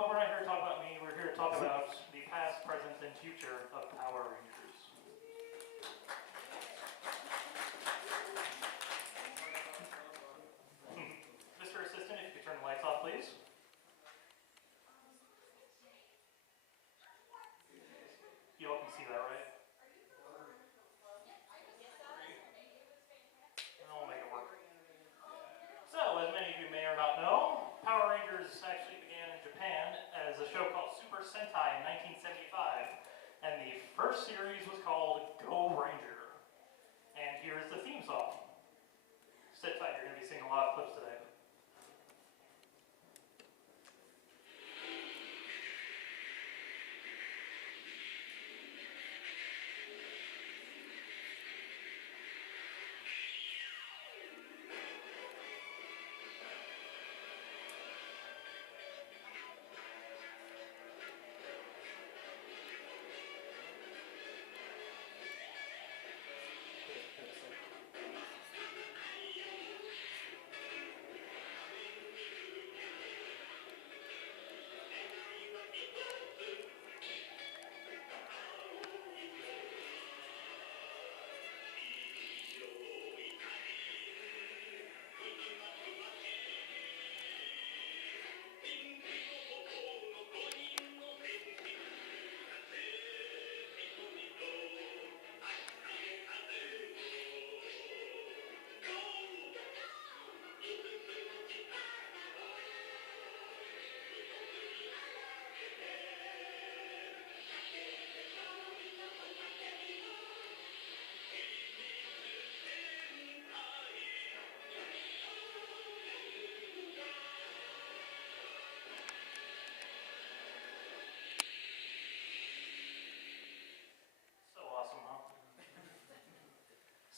but we're not here to talk about me. We're here to talk about the past, present, and future of Power Rangers. Mr. Assistant, if you could turn the lights off, please. You all can see that, right? I'll make it work. So, as many of you may or not know, Power Rangers actually began in Japan as a show called Super Sentai in 1975, and the first series was called Go Ranger. And here is the theme song. Sit tight, you're going to be seeing a lot of clips today.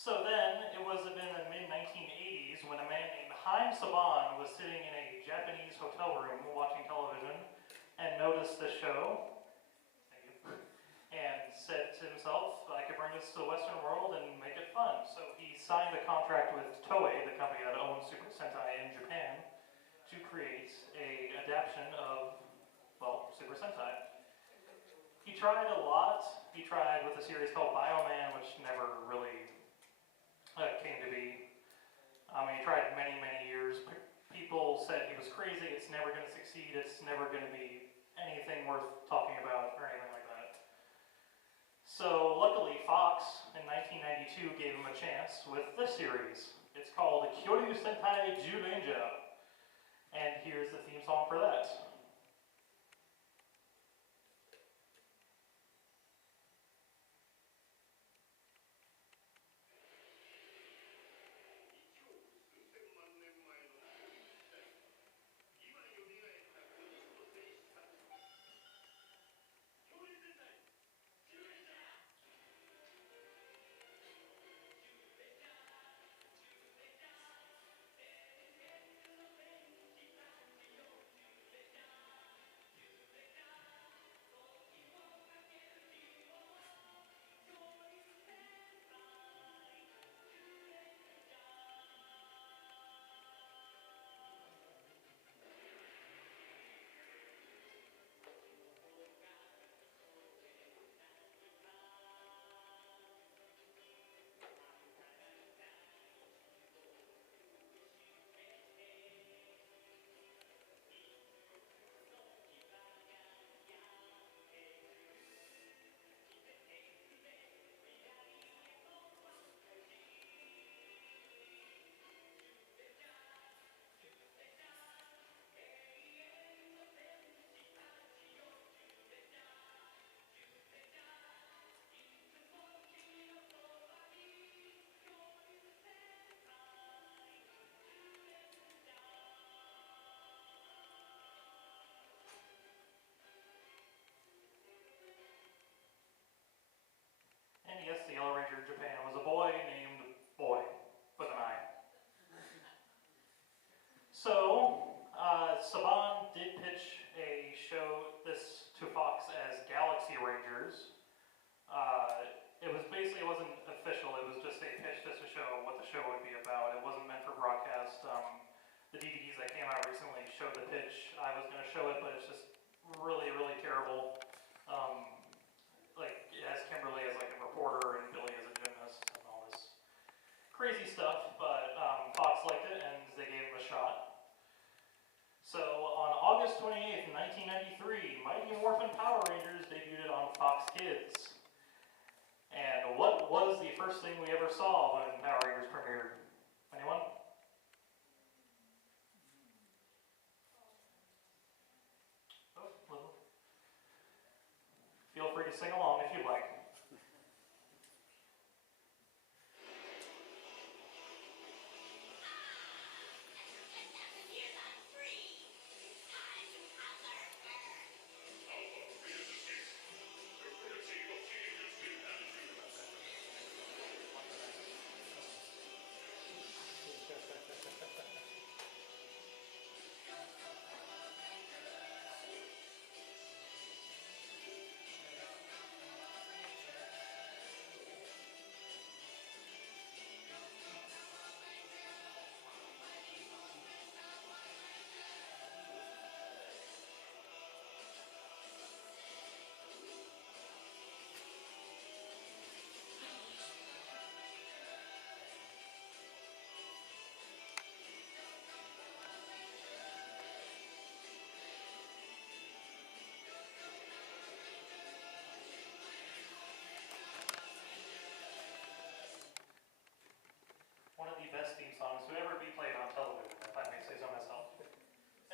So then, it was in the mid-1980s when a man named Haim Saban was sitting in a Japanese hotel room watching television and noticed the show, thank you, and said to himself, I could bring this to the Western world and make it fun. So he signed a contract with Toei, the company that owns Super Sentai in Japan, to create an adaptation of, well, Super Sentai. He tried a lot. He tried with a series called Bioman, which never really came to be. He tried many, many years. People said he was crazy, it's never going to succeed, it's never going to be anything worth talking about or anything like that. So luckily Fox in 1992 gave him a chance with this series. It's called Kyoryu Sentai Jurenja. And here's the theme song for that. really, really terrible. Like, it has Kimberly as like a reporter and Billy as a gymnast and all this crazy stuff, but Fox liked it and they gave him a shot. So on August 28th, 1993, Mighty Morphin Power Rangers debuted on Fox Kids. And what was the first thing we ever saw when Power Rangers premiered? Anyone? Oh, well. Feel free to sing along if you'd like. One of the best theme songs to ever be played on television, if I may say so myself.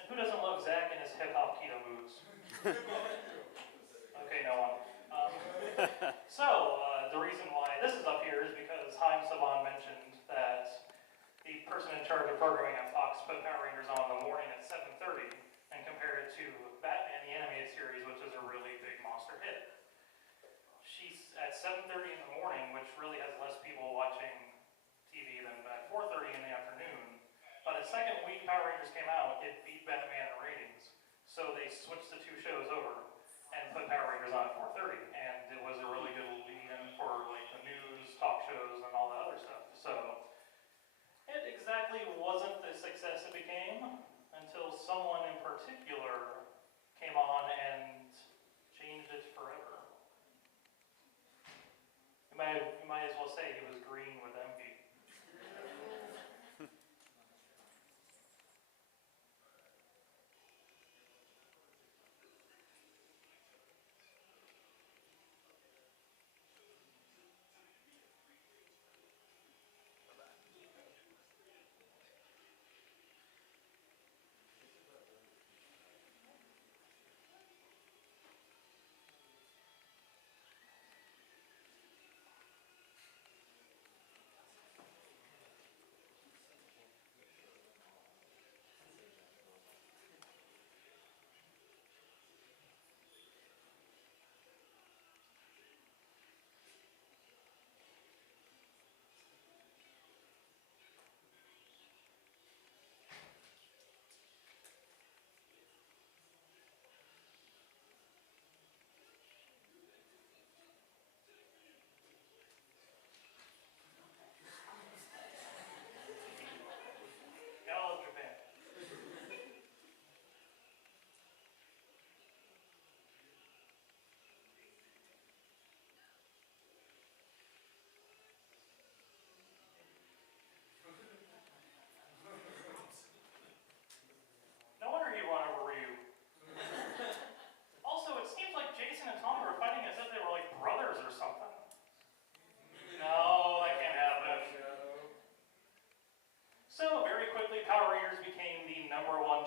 And who doesn't love Zach and his hip-hop keto moves? Okay, no one. The reason why this is up here is because Haim Saban mentioned that the person in charge of programming at Fox put Power Rangers on in the morning at 7:30 and compared it to Batman the Animated Series, which is a really big monster hit. She's at 7:30 in the morning, which really has less people watching TV than at 4:30 in the afternoon. By the second week Power Rangers came out, it beat Batman in ratings. So they switched the two shows over and put Power Rangers on at 4:30. And it was a really good lead-in for like the news, talk shows, and all that other stuff. So it exactly wasn't the success it became until someone in particular came on and changed it forever. You might as well say he was green with envy.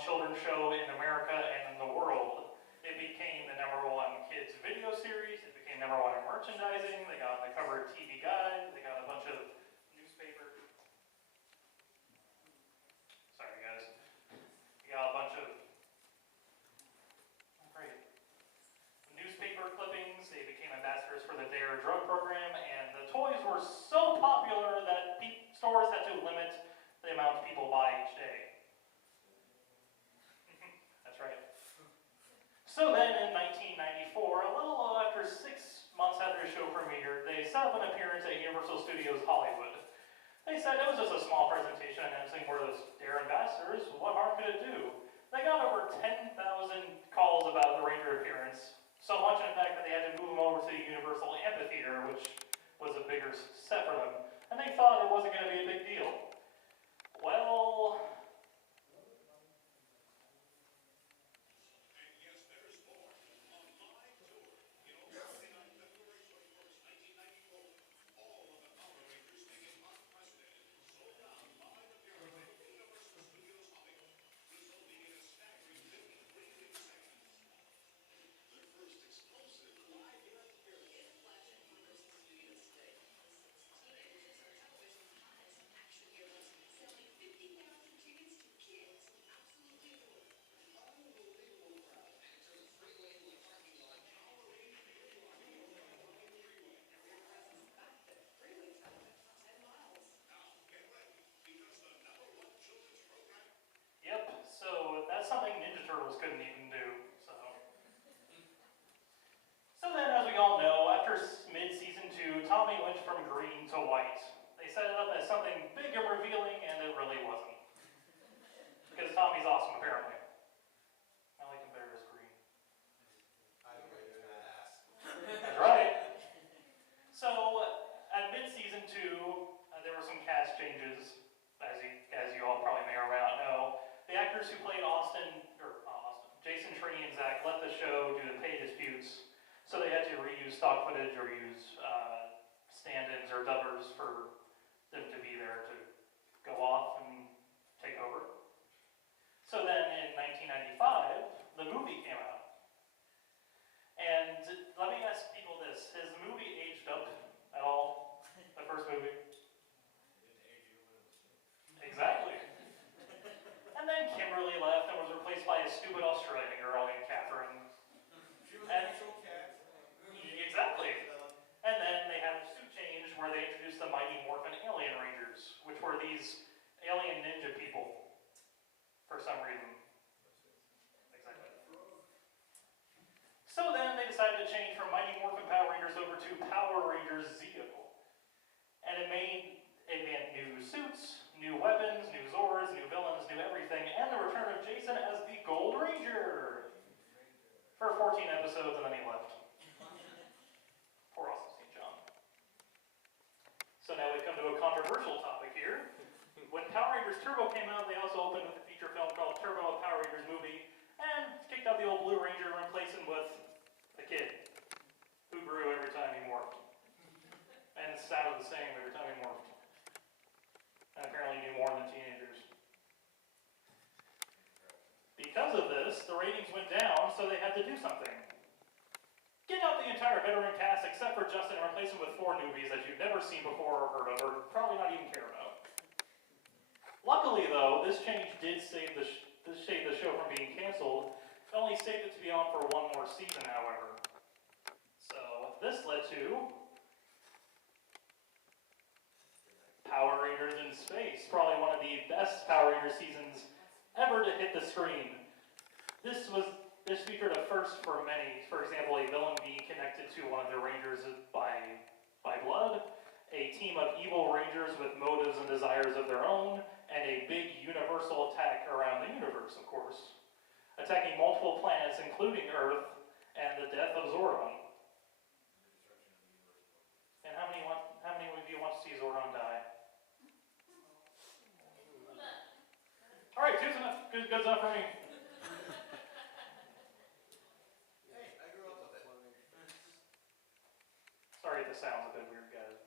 children's show in America and in the world. It became the #1 kids video series. It became #1 in merchandising. They got the cover of TV Guide. They got a bunch of newspaper. Sorry, guys. We got a bunch of newspaper clippings. They became ambassadors for the DARE drug program, and the toys were so popular that stores had to limit the amount of people buy each day. That's right. So then in 1994, a little after 6 months after the show premiered, they set up an appearance at Universal Studios Hollywood. They said it was just a small presentation announcing we're the DARE ambassadors. What harm could it do? They got over 10,000 calls about the Ranger something Ninja Turtles couldn't even do. So then, as we all know, after mid-season 2, Tommy went from green to white. They set it up as something big and revealing, and it really wasn't. Because Tommy's awesome, apparently. I like him better as green. I'd wait for that ass. That's right. So, at mid-season 2, there were some cast changes, as you all probably may or may not know. The actors who played Jason, Trini, and Zach left the show due to pay disputes. So they had to reuse stock footage or use stand-ins or dubbers for them to be there to go off and take over. So then in 1995, the movie came out. And let me ask people this, has the movie aged up at all? The first movie? It didn't age you when it was new. Exactly. And then Kimberly left and was replaced by a stupid Australian girl named Catherine. She was an actual cat. Exactly. And then they had a suit change where they introduced the Mighty Morphin Alien Rangers, which were these alien ninja people for some reason. Exactly. So then they decided to change from Mighty Morphin Power Rangers over to Power Rangers Zeo. And it meant new suits, new weapons, new Zords, new villains, new everything, and the return of Jason as the Gold Ranger for 14 episodes, and then he left. Poor awesome St. John. So now we come to a controversial topic here. When Power Rangers Turbo came out, they also opened with a feature film called Turbo, a Power Rangers movie, and kicked out the old Blue Ranger and replaced him with a kid who grew every time he morphed. And sounded the same every time he morphed. And apparently knew more than teenagers. Because of this, the ratings went down, so they had to do something. Get out the entire veteran cast except for Justin and replace him with 4 newbies that you've never seen before or heard of, or probably not even care about. Luckily, though, this change did save the show from being canceled. It only saved it to be on for 1 more season, however. So this led to Power Rangers in Space, probably one of the best Power Rangers seasons ever to hit the screen. This featured a first for many. For example, a villain being connected to one of the Rangers by blood, a team of evil Rangers with motives and desires of their own, and a big universal attack around the universe, of course, attacking multiple planets, including Earth, and the death of Zordon. And how many of you want to see Zordon die? All right, 2's enough. Good enough for me. Sorry if this sounds a bit weird, guys.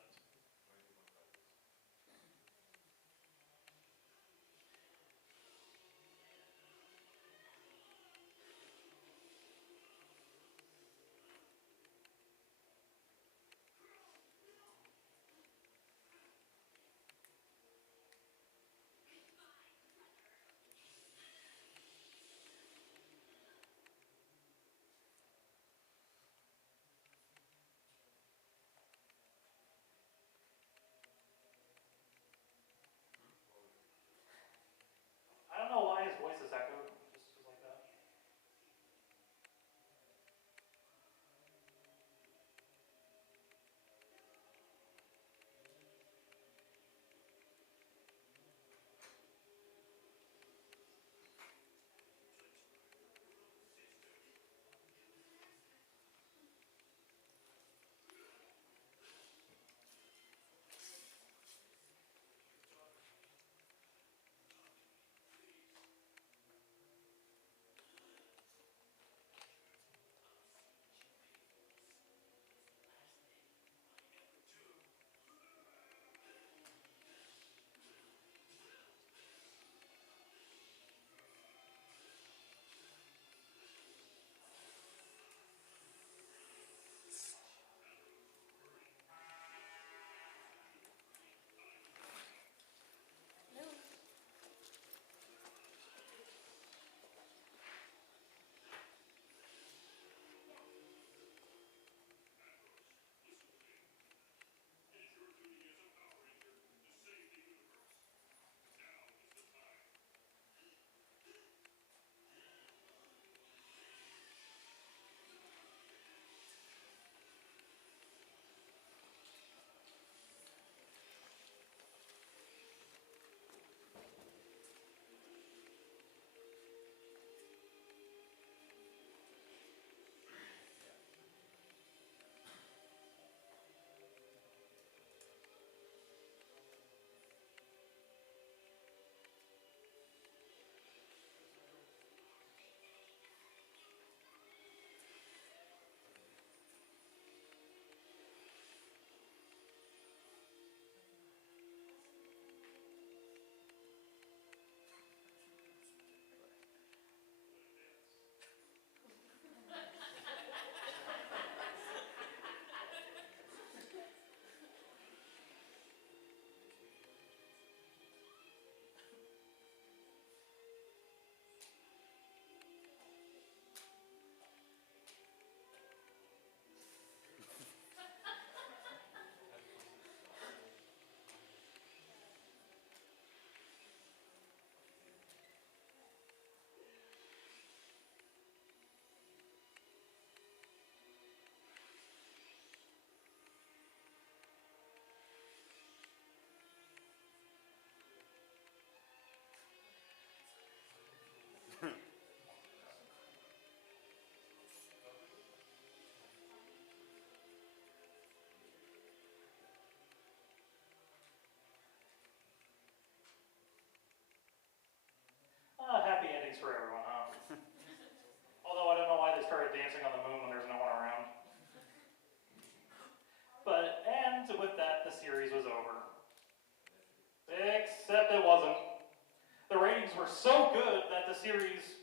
were so good that the series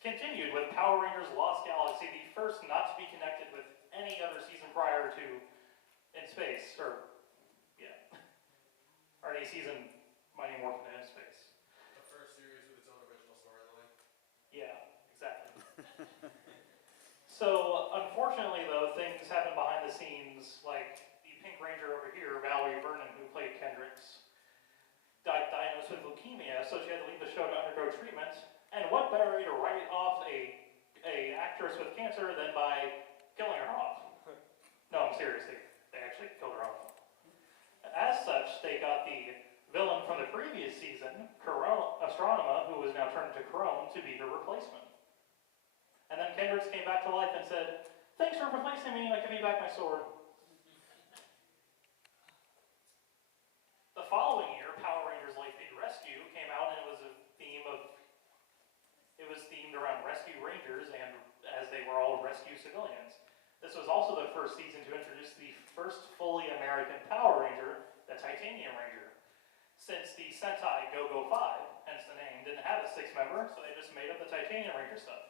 continued with Power Rangers Lost Galaxy, the first not to be connected with any other season prior to In Space, or any season Mighty Morphin in Space. The first series with its own original storyline. Yeah, exactly. So, unfortunately though, things happen behind the scenes, like the Pink Ranger over here, Valerie Vernon, who played Kendricks, diagnosed with leukemia, so she had to leave the show to undergo treatment. And what better way to write off a actress with cancer than by killing her off? No, I'm serious, they actually killed her off. As such, they got the villain from the previous season, Astronema, who was now turned to Chrome, to be her replacement. And then Kendricks came back to life and said, "Thanks for replacing me, I can be back my sword." The following year, Power Rangers Lightspeed Rescue came out, and it was themed around rescue rangers, and as they were all rescue civilians. This was also the first season to introduce the first fully American Power Ranger, the Titanium Ranger. Since the Sentai Go-Go 5, hence the name, didn't have a 6th member, so they just made up the Titanium Ranger stuff.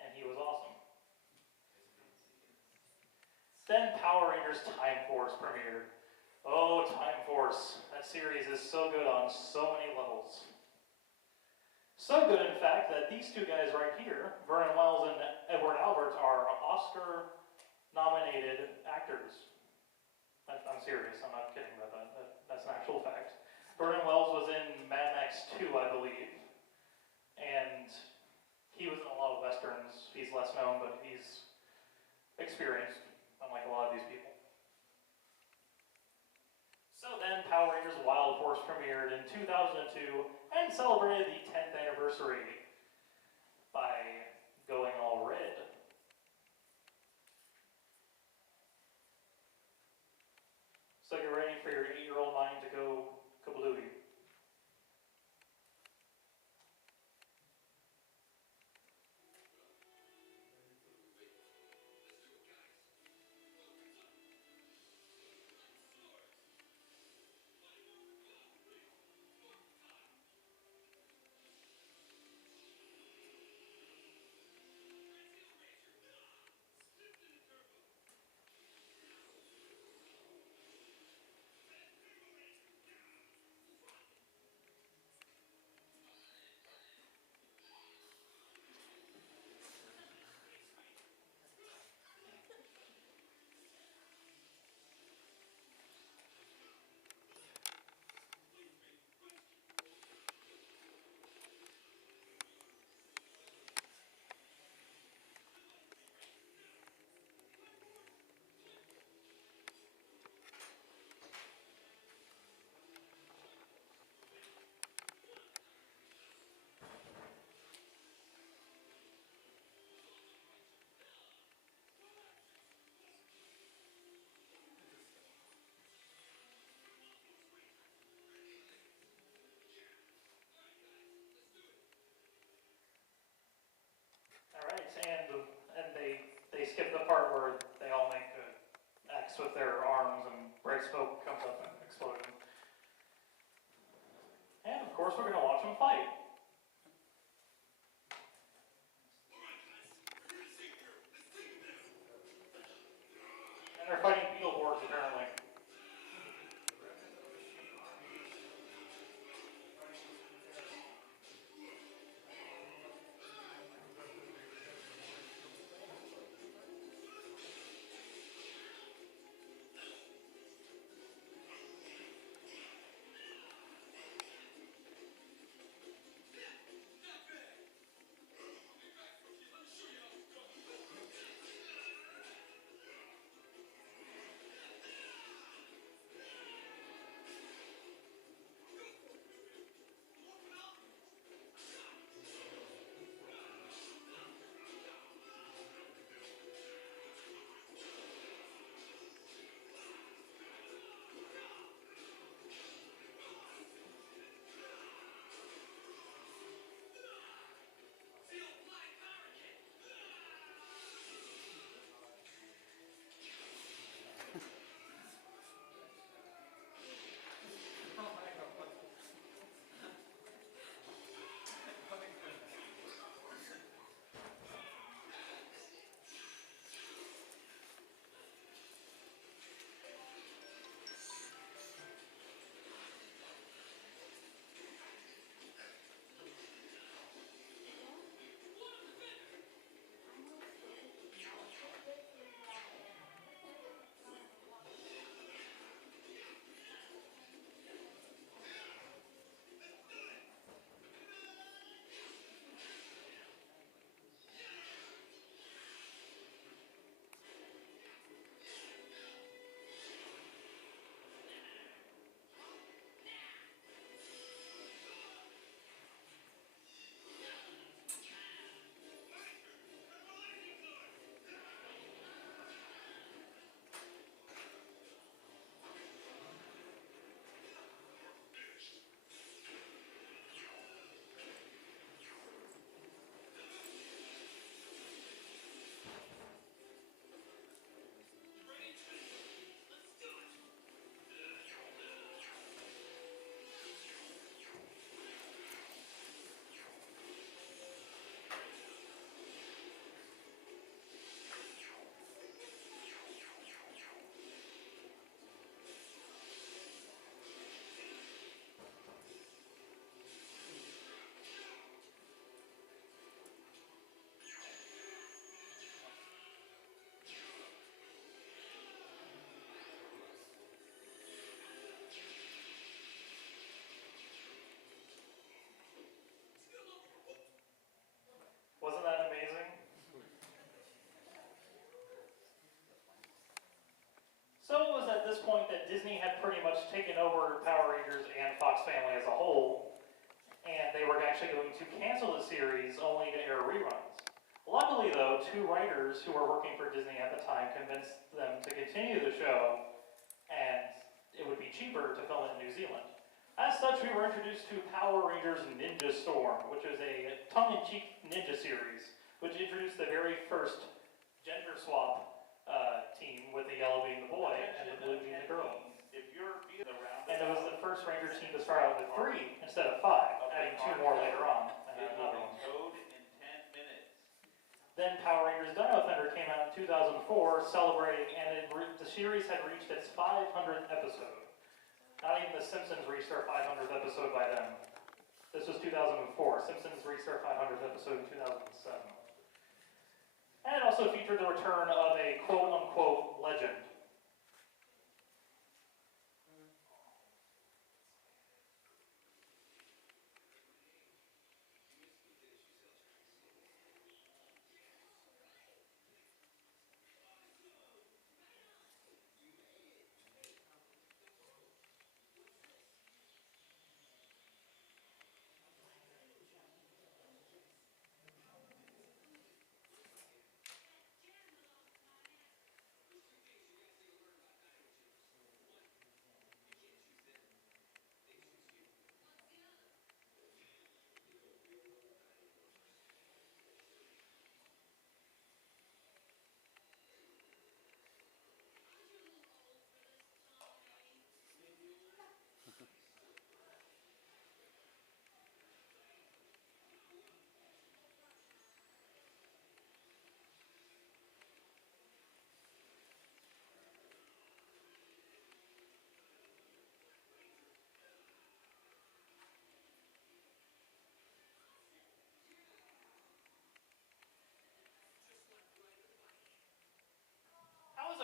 And he was awesome. Then Power Rangers Time Force premiered. Oh, Time Force. That series is so good on so many levels. So good, in fact, that these two guys right here, Vernon Wells and Edward Albert, are Oscar-nominated actors. I'm serious, I'm not kidding about that. That's an actual fact. Vernon Wells was in Mad Max 2, I believe. And he was in a lot of westerns. He's less known, but he's experienced, unlike a lot of these people. So then Power Rangers Wild Force premiered in 2002 and celebrated the 10th anniversary by going all red. So get ready for your 8-year-old mind to go kablooey. And they skip the part where they all make an X with their arms and bright smoke comes up and explodes. And of course we're going to watch them fight. And they're fighting Beetleborgs apparently. Disney had pretty much taken over Power Rangers and Fox Family as a whole, and they were actually going to cancel the series only to air reruns. Luckily though, two writers who were working for Disney at the time convinced them to continue the show, and it would be cheaper to film it in New Zealand. As such, we were introduced to Power Rangers Ninja Storm, which is a tongue-in-cheek ninja series, which introduced the very first gender swap team, with the yellow being the boy and the blue being the girl. And it was the first Ranger team to start out with 3 instead of 5, adding 2 more later on. And another one. Then Power Rangers Dino Thunder came out in 2004, celebrating, and the series had reached its 500th episode. Not even The Simpsons reached their 500th episode by then. This was 2004. Simpsons reached their 500th episode in 2007. And it also featured the return of a quote-unquote legend.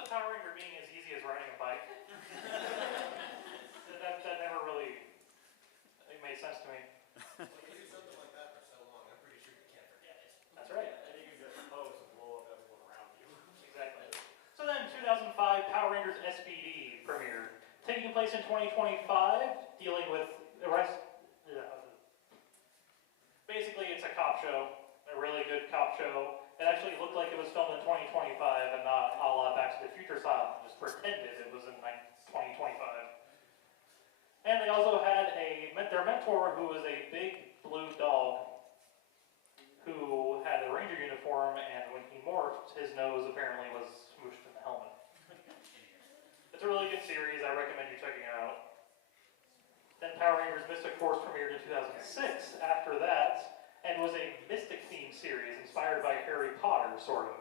Power Ranger being as easy as riding a bike. that never really made sense to me. Well, you do something like that for so long, I'm pretty sure you can't forget it. That's right. And you can just pose and blow up everyone around you. Exactly. So then, 2005, Power Rangers SPD premiered, taking place in 2025, dealing with the rest. Basically, it's a cop show, a really good cop show. It actually looked like it was filmed in 2025 and not a la Back to the Future style. Just pretended it was in 2025. And they also had their mentor, who was a big blue dog, who had a ranger uniform, and when he morphed, his nose apparently was smooshed in the helmet. It's a really good series. I recommend you checking it out. Then Power Rangers Mystic Force premiered in 2006 after that, and was a Mystic-themed series inspired by Harry Potter, sort of.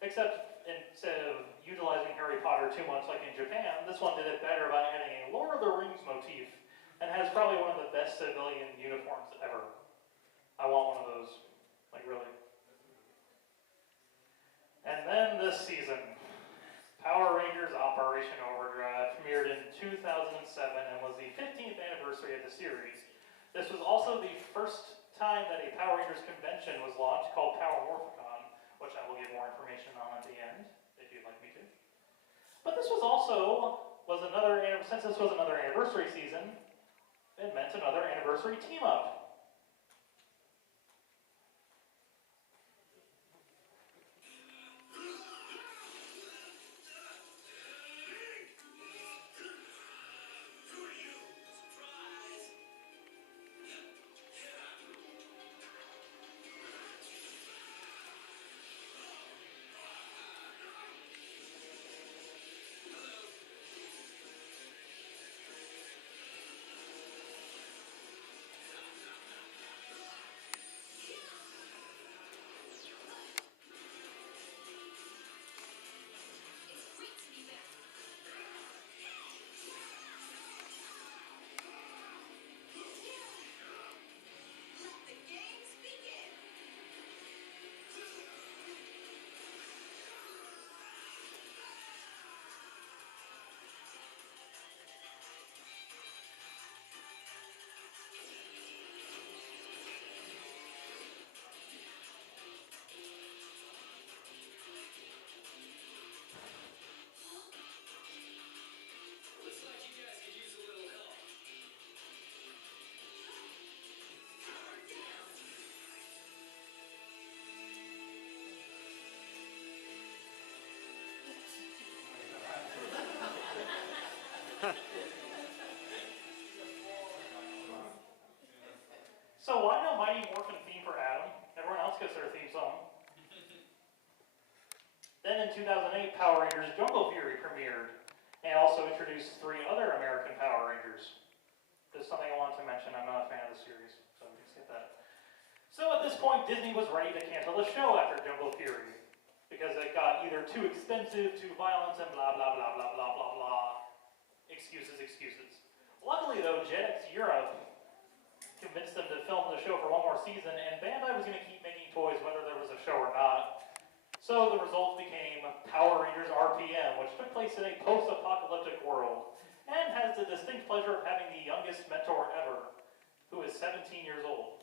Except instead of utilizing Harry Potter too much like in Japan, this one did it better by adding a Lord of the Rings motif, and has probably one of the best civilian uniforms ever. I want one of those, like really. And then this season, Power Rangers Operation Overdrive premiered in 2007 and was the 15th anniversary of the series. This was also the first time that a Power Rangers convention was launched called Morphicon, which I will give more information on at the end, if you'd like me to. But this was another, since this was another anniversary season, it meant another anniversary team-up. So why no Mighty Morphin theme for Adam? Everyone else gets their theme song. Then in 2008, Power Rangers Jungle Fury premiered, and also introduced 3 other American Power Rangers. There's something I wanted to mention. I'm not a fan of the series, so we can skip that. So at this point, Disney was ready to cancel the show after Jungle Fury, because it got either too expensive, too violent, and blah, blah, blah, blah, blah, blah, blah. Excuses, excuses. Luckily though, Jetix Europe convinced them to film the show for 1 more season, and Bandai was going to keep making toys whether there was a show or not. So the result became Power Rangers RPM, which took place in a post-apocalyptic world, and has the distinct pleasure of having the youngest mentor ever, who is 17 years old.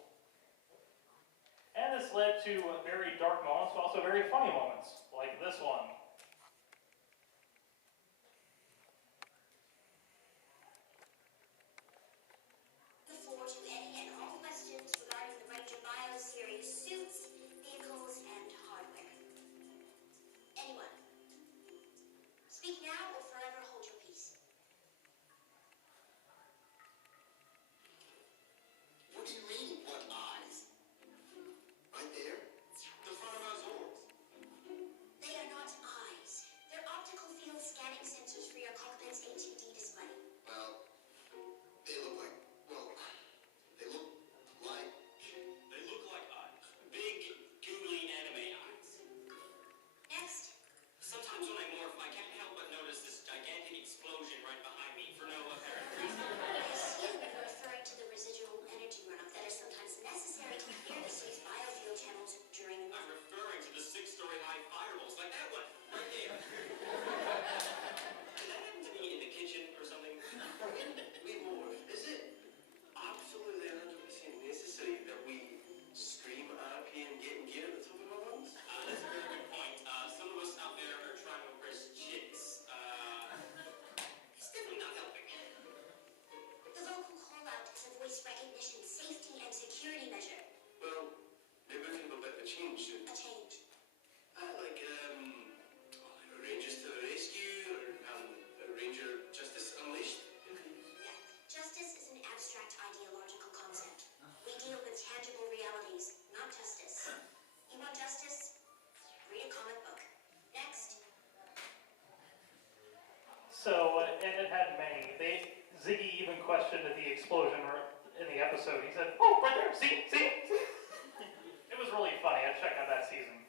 And this led to very dark moments, but also very funny moments, like this one. The floor to any and all questions regarding the Ranger Bio series suits, vehicles, and hardware. Anyone? Speak now or forever hold your peace. What do you mean, what eyes? Right there? The front of our orbs. They are not eyes. They're optical field scanning sensors for your cockpit's HUD display. Well, they look like, they look like... They look like eyes. Big, googly anime eyes. Next. Sometimes when I morph, I can't help but notice this gigantic explosion right behind me for no apparent reason. I assume you're referring to the residual energy runoff that is sometimes necessary to clear the suit's biofuel channels during a I'm referring to the 6-story high fireballs, like that one, right there. Did that happen to me in the kitchen or something? We morph. Is it absolutely 100% necessary that we scream RP and get in gear at the top of our lungs? That's a very good point. Some of us out there are trying to impress chicks. It's definitely not helping. The vocal call-out is a voice recognition safety and security measure. Well, maybe we can have a bit of a change soon. A change. Like Rangers to the Rescue, or Ranger Justice Unleashed. Justice is an abstract ideological concept. We deal with tangible realities, not justice. You want justice? Read a comic book. Next. So, and it had many. Ziggy even questioned the explosion in the episode. He said, "Oh, right there, see? It was really funny. I checked out that season.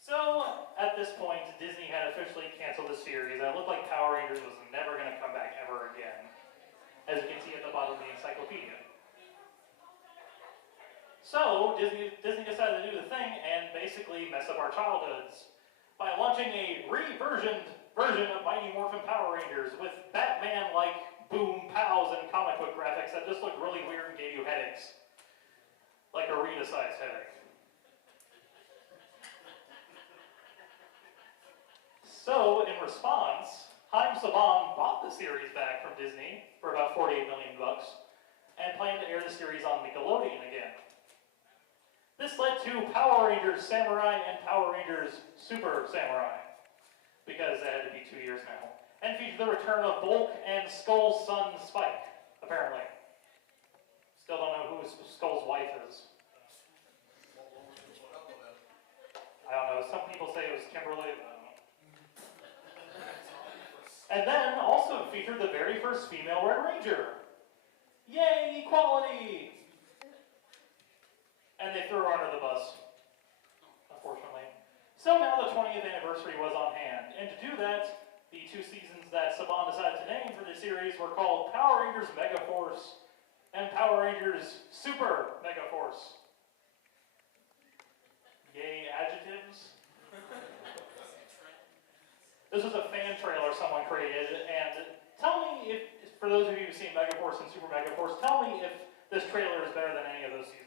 So, at this point, Disney had officially canceled the series, and it looked like Power Rangers was never going to come back ever again, as you can see at the bottom of the encyclopedia. So, Disney decided to do the thing and basically mess up our childhoods by launching a re-versioned version of Mighty Morphin Power Rangers with Batman-like boom, pows, and comic book graphics that just looked really weird and gave you headaches. Like a Rita-sized headache. So, in response, Haim Saban bought the series back from Disney for about $48 million and planned to air the series on Nickelodeon again. This led to Power Rangers Samurai and Power Rangers Super Samurai, because it had to be 2 years now, and featured the return of Bulk and Skull's son Spike, apparently. Still don't know who Skull's wife is. I don't know, some people say it was Kimberly. And then also featured the very first female Red Ranger. Yay, equality! And they threw her under the bus, unfortunately. So now the 20th anniversary was on hand, and to do that, the 2 seasons that Saban decided to name for the series were called Power Rangers Megaforce and Power Rangers Super Megaforce. Yay, adjectives. This was a fan trailer someone created, and tell me if, for those of you who've seen Megaforce and Super Megaforce, tell me if this trailer is better than any of those seasons.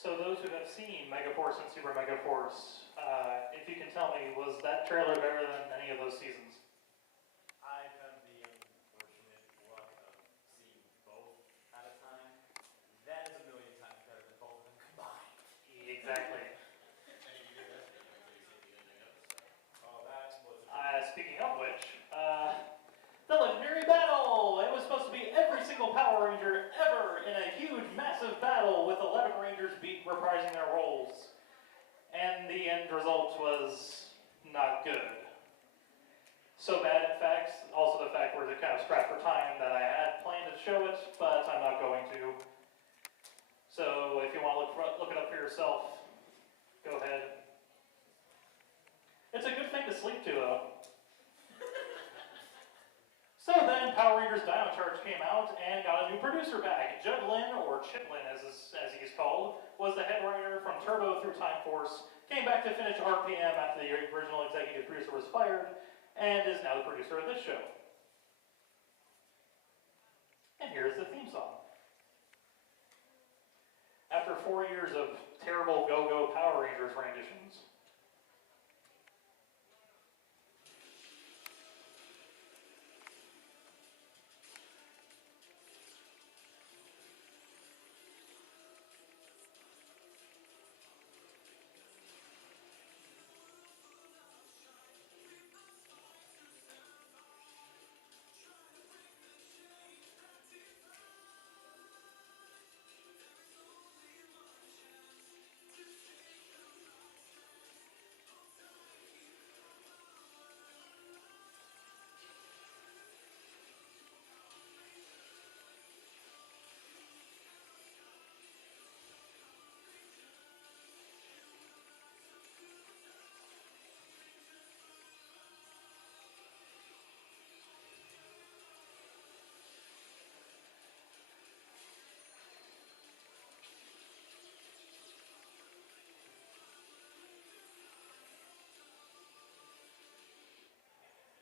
So those who have seen Megaforce and Super Megaforce, if you can tell me, was that trailer better than any of those seasons? I've had the unfortunate luck of seeing both at a time. That is a million times better than both of them combined. Exactly. And if you did that, then you see the ending episode. Oh, that was Speaking of which, the legendary battle! It was supposed to be every single Power Ranger ever in a huge, massive battle with 11 Rangers reprising their roles. And the end result was not good. So bad, in fact, also the fact we're kind of strapped for time, that I had planned to show it, but I'm not going to. So if you want to look it up for yourself, go ahead. It's a good thing to sleep to, though. So then Power Rangers Dino Charge came out and got a new producer back. Judd Lynn, or Chip Lynn as he's called, was the head writer from Turbo through Time Force, came back to finish RPM after the original executive producer was fired, and is now the producer of this show. And here's the theme song. After 4 years of terrible Go-Go Power Rangers renditions,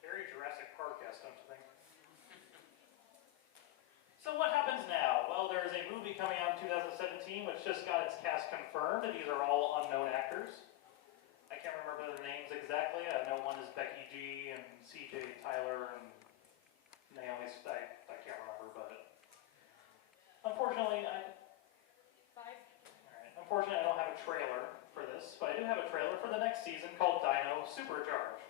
very Jurassic Park-esque, don't you think? So what happens now? Well, there is a movie coming out in 2017 which just got its cast confirmed. These are all unknown actors. I can't remember their names exactly. I know one is Becky G and CJ Tyler and Naomi. I can't remember, but unfortunately, I don't have a trailer for this, but I do have a trailer for the next season called Dino Supercharge.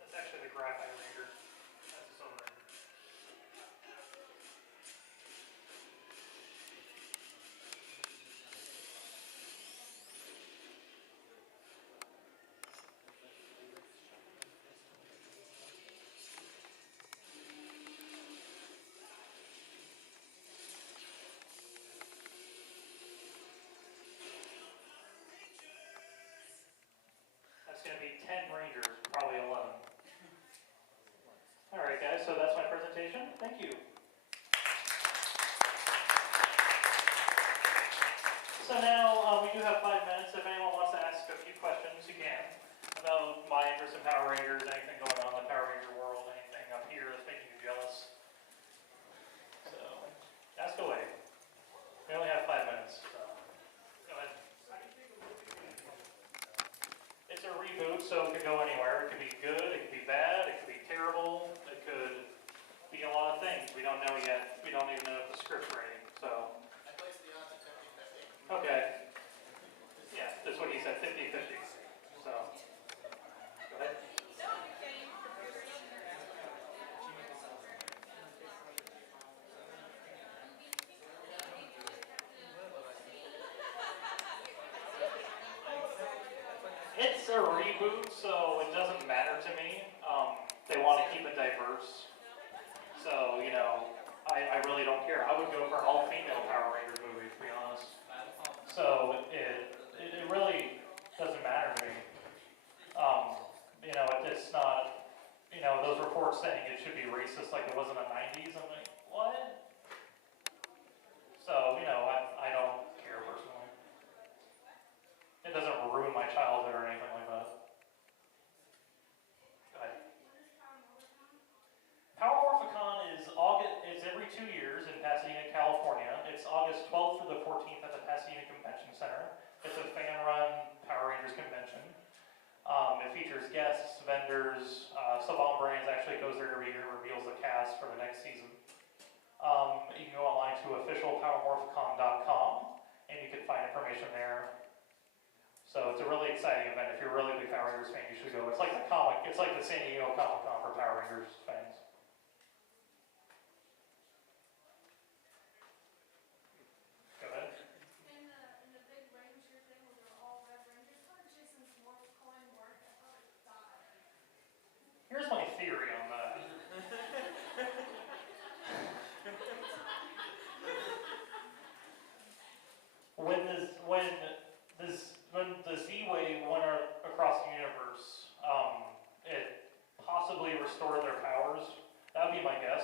That's actually the Graphite Ranger. That's the Silver Ranger. That's going to be 10 Rangers, probably 11. Alright guys, so that's my presentation. Thank you. So now we do have 5 minutes. If anyone wants to ask a few questions, you can. About my interest in Power Rangers, anything going on in the Power Ranger world, anything up here that's making you jealous. So, ask away. We only have 5 minutes, so go ahead. It's a reboot, so it could go anywhere. It could be good, it could be bad, it could be terrible, it could be a lot of things. We don't know yet. We don't even know the script's ready, so. I place the odds at 50-50. Okay. Yeah, that's what he said, 50-50. So, go ahead. It's a reboot, so it doesn't matter to me. They want to keep it diverse. So, you know, I really don't care. I would go for an all-female Power Rangers movie, to be honest. So it really doesn't matter to me. You know, it's not, you know, those reports saying it should be racist like it was in the 90s. I'm like, what? So, you know, I don't care personally. It doesn't ruin my childhood or anything like that. Panel-Tucson is it's every 2 years in Pasadena, California. It's August 12th through the 14th at the Pasadena Convention Center. It's a fan-run Power Rangers convention. It features guests, vendors. Savant Brands actually goes there every year and reveals the cast for the next season. You can go online to officialpowermorphicon.com and you can find information there. So it's a really exciting event. If you're a really big Power Rangers fan, you should go. It's like the San Diego Comic Con for Power Rangers fans. Go ahead. In the big Ranger thing where they're all Red Rangers, how did Jason's Morphicon work? I thought it died. Here's my theory on that. When the Z-Wave went across the universe, it possibly restored their powers. That would be my guess,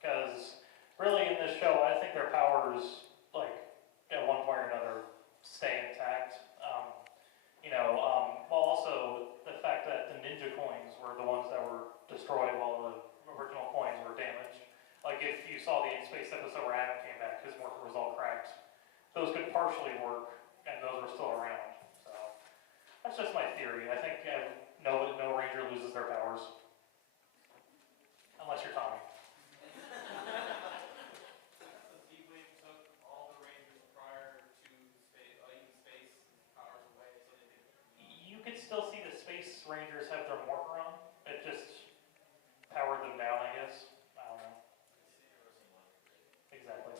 because really in this show, I think their powers, like at one point or another, stay intact. While also the fact that the ninja coins were the ones that were destroyed while the original coins were damaged. Like if you saw the In Space episode where Adam came back, his Morphin was all cracked. Those could partially work, and those were still around. So that's just my theory. I think no Ranger loses their powers, unless you're Tommy. The Z-Wave took all the Rangers prior to space, even space powers away, so they didn't. You could still see the Space Rangers have their Morphin. It just powered them down, I guess. I don't know. Exactly.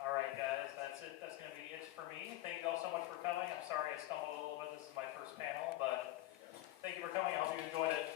Alright guys, that's it. That's going to be it for me. Thank you all so much for coming. I'm sorry I stumbled a little bit. This is my first panel, but thank you for coming. I hope you enjoyed it.